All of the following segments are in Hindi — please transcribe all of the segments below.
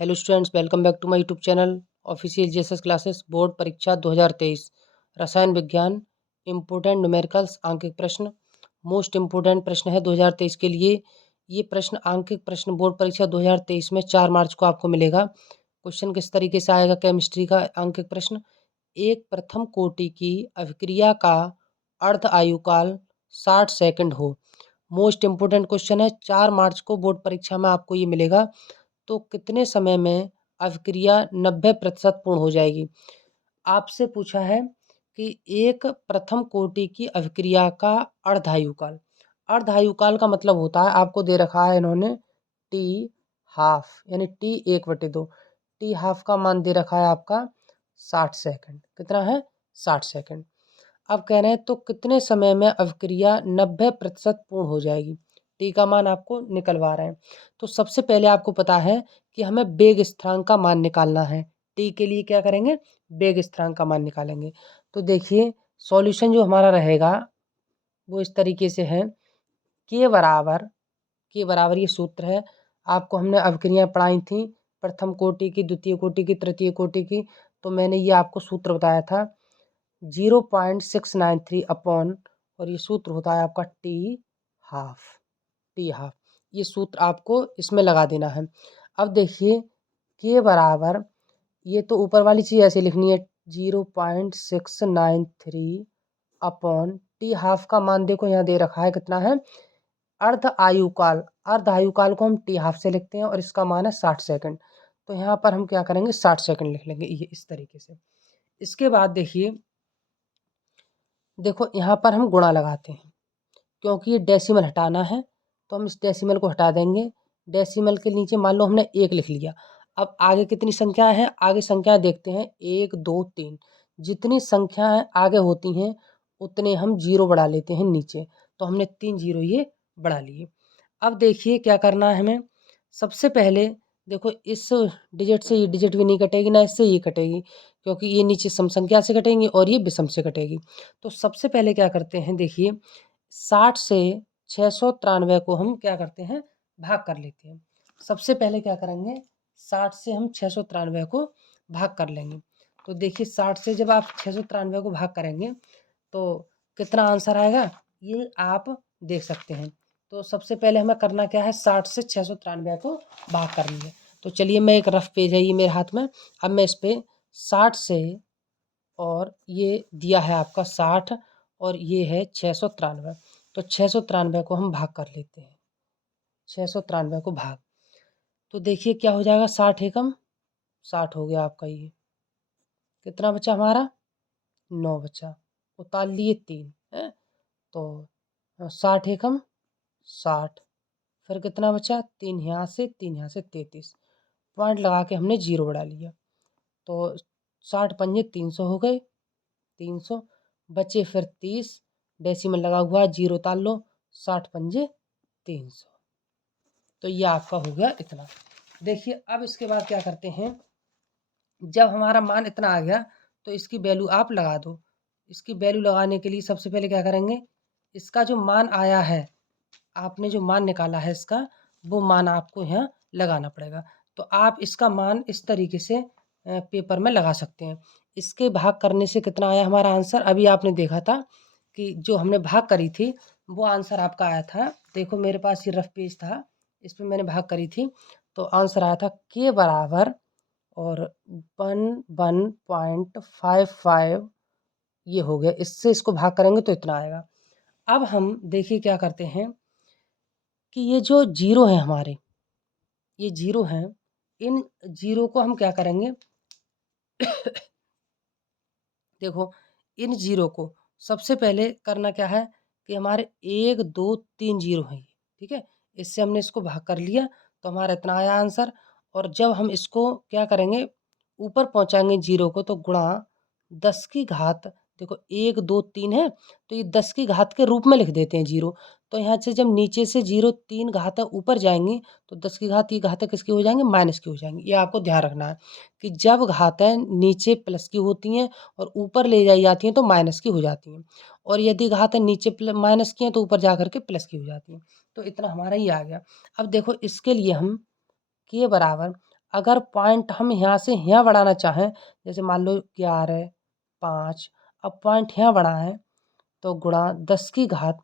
Hello students, welcome back to my YouTube channel official GSS classes. Board परीक्षा 2023 रसायन विज्ञान इम्पोर्टेंट न्यूमेरिकल्स आंकिक प्रश्न मोस्ट इम्पोर्टेंट प्रश्न है 2023 के लिए। ये प्रश्न आंकिक प्रश्न बोर्ड परीक्षा 2023 में 4 मार्च को आपको मिलेगा। क्वेश्चन किस तरीके से आएगा? केमिस्ट्री का आंकिक प्रश्न। एक प्रथम कोटि की अभिक्रिया का अर्ध आयुकाल 60 सेकंड हो। मोस्ट इम्पोर्टेंट क्वेश्चन है, 4 मार्च को बोर्ड परीक्षा में आपको ये मिलेगा। तो कितने समय में अभिक्रिया 90% पूर्ण हो जाएगी? आपसे पूछा है कि एक प्रथम कोटि की अभिक्रिया का अर्धायुकाल। अर्धायुकाल का मतलब होता है, आपको दे रखा है इन्होंने टी हाफ, यानी टी 1/2। टी हाफ का मान दे रखा है आपका 60 सेकंड। कितना है? 60 सेकंड। अब कह रहे हैं तो कितने समय में अभिक्रिया 90% पूर्ण हो जाएगी? टी का मान आपको निकलवा रहे हैं। तो सबसे पहले आपको पता है कि हमें वेग स्थिरांक का मान निकालना है। टी के लिए क्या करेंगे? वेग स्थिरांक का मान निकालेंगे। तो देखिए, सॉल्यूशन जो हमारा रहेगा वो इस तरीके से है। के बराबर ये सूत्र है। आपको हमने अभिक्रियाएं पढ़ाई थी, प्रथम कोटि की, द्वितीय कोटि की, तृतीय कोटि की। तो मैंने ये आपको सूत्र बताया था 0.693 अपॉन, और ये सूत्र होता है आपका हाफ टी हाफ। ये सूत्र आपको इसमें लगा देना है। अब देखिए, के बराबर, ये तो ऊपर वाली चीज़ ऐसे लिखनी है 0.693 अपॉन टी हाफ का मान देखो यहाँ दे रखा है कितना है? अर्ध आयुकाल। अर्ध आयुकाल को हम टी हाफ से लिखते हैं और इसका मान है 60 सेकंड। तो यहाँ पर हम क्या करेंगे? 60 सेकंड लिख लेंगे, ये इस तरीके से। इसके बाद देखिए, देखो यहाँ पर हम गुणा लगाते हैं, क्योंकि ये डेसिमल हटाना है तो हम इस डेसिमल को हटा देंगे। डेसिमल के नीचे मान लो हमने 1 लिख लिया। अब आगे कितनी संख्या है? आगे संख्या देखते हैं, 1 2 3। जितनी संख्याएं आगे होती हैं उतने हम जीरो बढ़ा लेते हैं नीचे। तो हमने 3 जीरो ये बढ़ा लिए। अब देखिए क्या करना है हमें। सबसे पहले देखो, इस डिजिट से ये डिजिट भी नहीं कटेगी, ना इससे ये कटेगी, क्योंकि ये नीचे सम संख्या से कटेंगी और ये विषम से कटेगी। तो सबसे पहले क्या करते हैं, देखिए 60 से 693 को हम क्या करते हैं? भाग कर लेते हैं। सबसे पहले क्या करेंगे? 60 से हम 693 को भाग कर लेंगे। तो देखिए 60 से जब आप 693 को भाग करेंगे तो कितना आंसर आएगा, ये आप देख सकते हैं। तो सबसे पहले हमें करना क्या है? 60 से 693 को भाग कर लिए। तो चलिए, मैं एक रफ पेज है ये मेरे हाथ में। अब मैं इस पे 60 से, और ये दिया है आपका 60, और ये है 693। तो 693 को हम भाग कर लेते हैं। 693 को भाग, तो देखिए क्या हो जाएगा? 60 एकम 60 हो गया आपका। ये कितना बचा हमारा? 9 बचा। उतार लिए 3 है, तो 60 एकम 60। फिर कितना बचा? 3 यहाँ से, 3 यहाँ से, 33। पॉइंट लगा के हमने जीरो बढ़ा लिया। तो 60 पंजे 300 हो गए, 300 बचे, फिर 30 डेसिमल लगा हुआ है, जीरो उतार लो, 60 पंजे 300। तो ये आपका हो गया इतना। देखिए अब इसके बाद क्या करते हैं, जब हमारा मान इतना आ गया तो इसकी वैल्यू आप लगा दो। इसकी वैल्यू लगाने के लिए सबसे पहले क्या करेंगे? इसका जो मान आया है, आपने जो मान निकाला है इसका, वो मान आपको यहाँ लगाना पड़ेगा। तो आप इसका मान इस तरीके से पेपर में लगा सकते हैं। इसके भाग करने से कितना आया हमारा आंसर? अभी आपने देखा था कि जो हमने भाग करी थी वो आंसर आपका आया था। देखो मेरे पास ये रफ पेज था, इस पर मैंने भाग करी थी। तो आंसर आया था के बराबर, और 11.55 ये हो गया। इससे इसको भाग करेंगे तो इतना आएगा। अब हम देखिए क्या करते हैं कि ये जो जीरो है हमारे, ये जीरो हैं, इन जीरो को हम क्या करेंगे? देखो, इन जीरो को सबसे पहले करना क्या है कि हमारे 1 2 3 जीरो हैं ये, ठीक है। इससे हमने इसको भाग कर लिया तो हमारा इतना आया आंसर। और जब हम इसको क्या करेंगे, ऊपर पहुंचाएंगे जीरो को, तो गुणा 10 की घात, देखो 1 2 3 है तो ये 10 की घात के रूप में लिख देते हैं जीरो। तो यहाँ से जब नीचे से जीरो 3 घातें ऊपर जाएंगी तो 10 की घात, ये घातें किसकी हो जाएंगी? माइनस की हो जाएंगी। ये आपको ध्यान रखना है कि जब घातें नीचे प्लस की होती हैं और ऊपर ले जाई जाती हैं तो माइनस की हो जाती हैं, और यदि घातें नीचे माइनस की हैं तो ऊपर जा करके प्लस की हो जाती हैं। तो इतना हमारा ये आ गया। अब देखो इसके लिए हम के बराबर, अगर पॉइंट हम यहाँ से यहाँ बढ़ाना चाहें, जैसे मान लो 11, 5, अब पॉइंट यहाँ बढ़ा है तो गुणा 10 की घात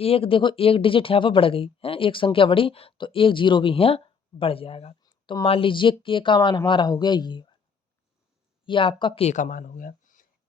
एक, देखो एक डिजिट यहाँ पर बढ़ गई है, एक संख्या बढ़ी तो एक जीरो भी यहाँ बढ़ जाएगा। तो मान लीजिए के का मान हमारा हो गया ये आपका के का मान हो गया।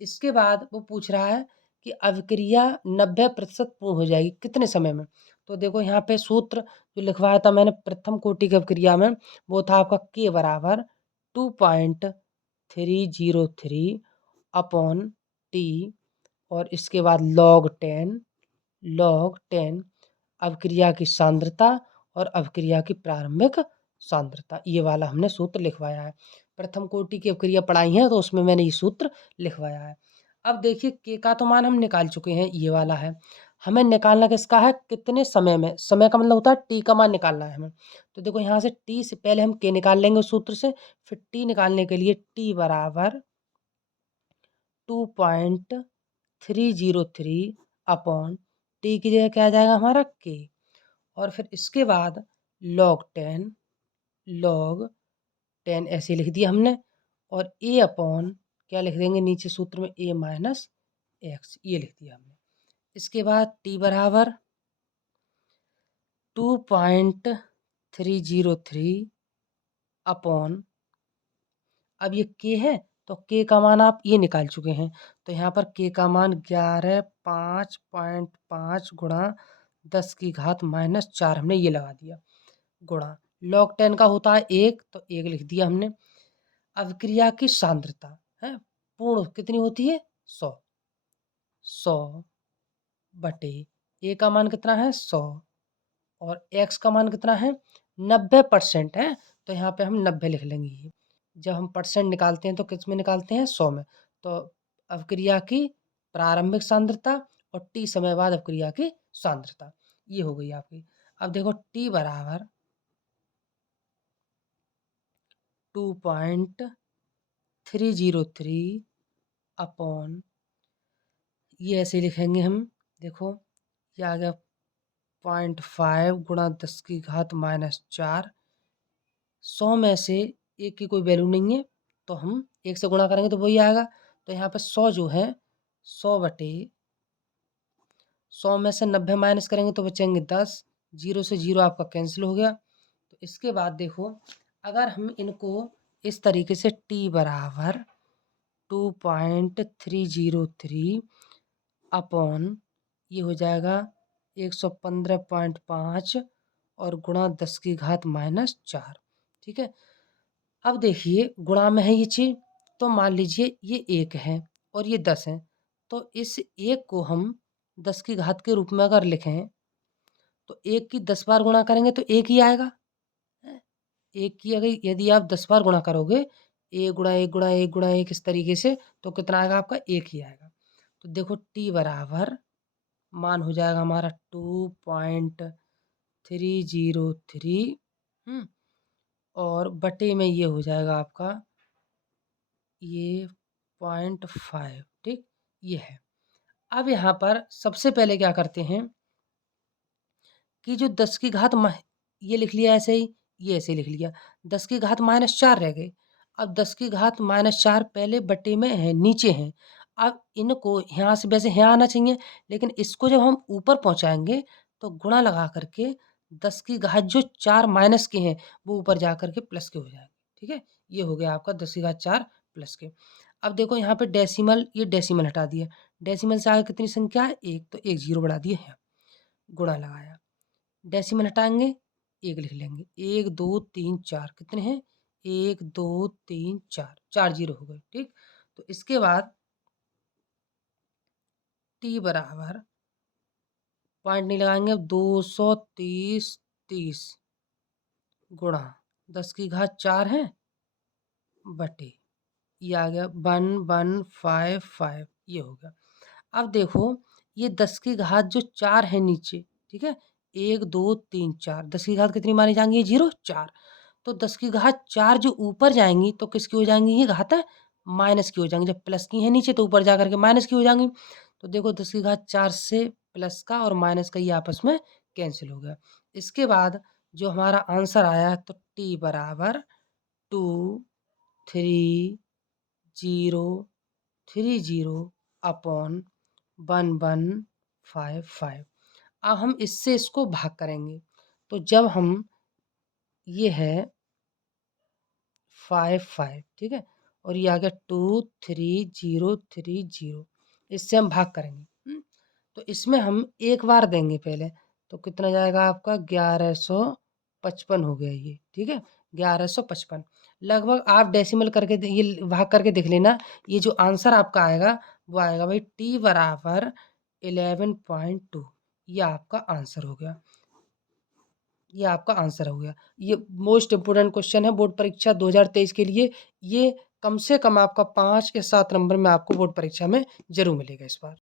इसके बाद वो पूछ रहा है कि अभिक्रिया 90% पूर्ण हो जाएगी कितने समय में। तो देखो यहाँ पे सूत्र जो लिखवाया था मैंने प्रथम कोटि की अभिक्रिया में, वो था आपका के बराबर 2.303 अपॉन टी, और इसके बाद log 10 अभिक्रिया की सांद्रता और अभिक्रिया की प्रारंभिक सांद्रता, ये वाला हमने सूत्र लिखवाया है। प्रथम कोटि की अभिक्रिया पढ़ाई है तो उसमें मैंने ये सूत्र लिखवाया है। अब देखिए के का तो मान हम निकाल चुके हैं, ये वाला है। हमें निकालना किसका है, कितने समय में, समय का मतलब होता है टी का मान निकालना है हमें। तो देखो यहाँ से टी से पहले हम के निकाल लेंगे उस सूत्र से, फिर टी निकालने के लिए टी बराबर 2.303 अपॉन टी की जगह क्या आ जाएगा हमारा के, और फिर इसके बाद log 10 ऐसे लिख दिया हमने, और ए अपॉन क्या लिख देंगे नीचे सूत्र में ए माइनस एक्स, ये लिख दिया हमने। इसके बाद टी बराबर 2.303 अपॉन, अब ये के है तो के का मान आप ये निकाल चुके हैं, तो यहाँ पर के का मान 11.5 गुणा 10 की घात -4 हमने ये लगा दिया, गुणा log 10 का होता है 1 तो 1 लिख दिया हमने। अभिक्रिया की सांद्रता है पूर्ण कितनी होती है 100 बटे ए का मान कितना है 100 और एक्स का मान कितना है 90% है, तो यहाँ पे हम 90 लिख लेंगे। ये जब हम परसेंट निकालते हैं तो किस में निकालते हैं 100 में, तो अभिक्रिया की प्रारंभिक सांद्रता और टी समय बाद अभिक्रिया की सांद्रता ये हो गई आपकी। अब देखो टी बराबर 2.303 अपॉन, ये ऐसे लिखेंगे हम, देखो ये आ गया 0.5 गुणा 10 की घात -4। 100 में से एक की कोई वैल्यू नहीं है तो हम एक से गुणा करेंगे तो वही आएगा। तो यहाँ पे 100 जो है 100 बटे 100 में से 90 माइनस करेंगे तो बचेंगे 10, जीरो से जीरो आपका कैंसिल हो गया। तो इसके बाद देखो अगर हम इनको इस तरीके से टी बराबर 2.303 अपॉन ये हो जाएगा 115.5 और गुणा 10 की घात -4, ठीक है। अब देखिए गुणा में है ये चीज, तो मान लीजिए ये 1 है और ये 10 है, तो इस 1 को हम 10 की घात के रूप में अगर लिखें तो 1 की 10 बार गुणा करेंगे तो 1 ही आएगा। 1 की अगर यदि आप 10 बार गुणा करोगे, 1 गुणा 1 गुणा 1 गुणा 1 इस तरीके से, तो कितना आएगा आपका 1 ही आएगा। तो देखो टी बराबर मान हो जाएगा हमारा 2.303 और बटे में ये हो जाएगा आपका ये 0.5, ठीक ये है। अब यहाँ पर सबसे पहले क्या करते हैं कि जो 10 की घात ये लिख लिया ऐसे ही, ये ऐसे ही लिख लिया, 10 की घात -4 रह गए। अब 10 की घात -4 पहले बटे में है, नीचे हैं। अब इनको यहाँ से वैसे यहाँ आना चाहिए, लेकिन इसको जब हम ऊपर पहुँचाएंगे तो गुणा लगा करके 10 की घात जो 4 माइनस के हैं वो ऊपर जा करके प्लस के हो जाएंगे, ठीक है। ये हो गया आपका 10 की घात 4 प्लस के। अब देखो यहाँ पे डेसिमल, ये डेसिमल हटा दिया, डेसिमल से आगे कितनी संख्या है 1, तो एक जीरो बढ़ा दिए हैं, गुणा लगाया, डेसिमल हटाएंगे 1 लिख लेंगे, 1 2 3 4 कितने हैं 1 2 3 4, 4 जीरो हो गए, ठीक। तो इसके बाद टी बराबर पॉइंट नहीं लगाएंगे, 230 गुणा 10 की घात 4 है बटे ये आ गया 1155, ये हो गया। अब देखो ये 10 की घात जो 4 है नीचे, ठीक है, 1 2 3 4, 10 की घात कितनी मानी जाएंगी 0 4, तो 10 की घात 4 जो ऊपर जाएंगी तो किसकी हो जाएंगी ये घात है माइनस की हो जाएंगी, जब प्लस की है नीचे तो ऊपर जा करके माइनस की हो जाएंगी। तो देखो 10 की घात 4 से प्लस का और माइनस का ये आपस में कैंसिल हो गया। इसके बाद जो हमारा आंसर आया तो टी बराबर 233030 अपॉन 1155। अब हम इससे इसको भाग करेंगे, तो जब हम ये है 55, ठीक है, और ये आ गया 23030, इससे हम भाग करेंगे। तो इसमें हम एक बार देंगे पहले, तो कितना जाएगा आपका 1155 हो गया ये, ठीक है, 1155। लगभग आप डेसिमल करके ये भाग करके देख लेना, ये जो आंसर आपका आएगा वो आएगा भाई t बराबर 11.2। ये आपका आंसर हो गया, ये आपका आंसर हो गया। ये मोस्ट इम्पोर्टेंट क्वेश्चन है बोर्ड परीक्षा 2023 के लिए। ये कम से कम आपका 5 या 7 नंबर में आपको बोर्ड परीक्षा में जरूर मिलेगा इस बार।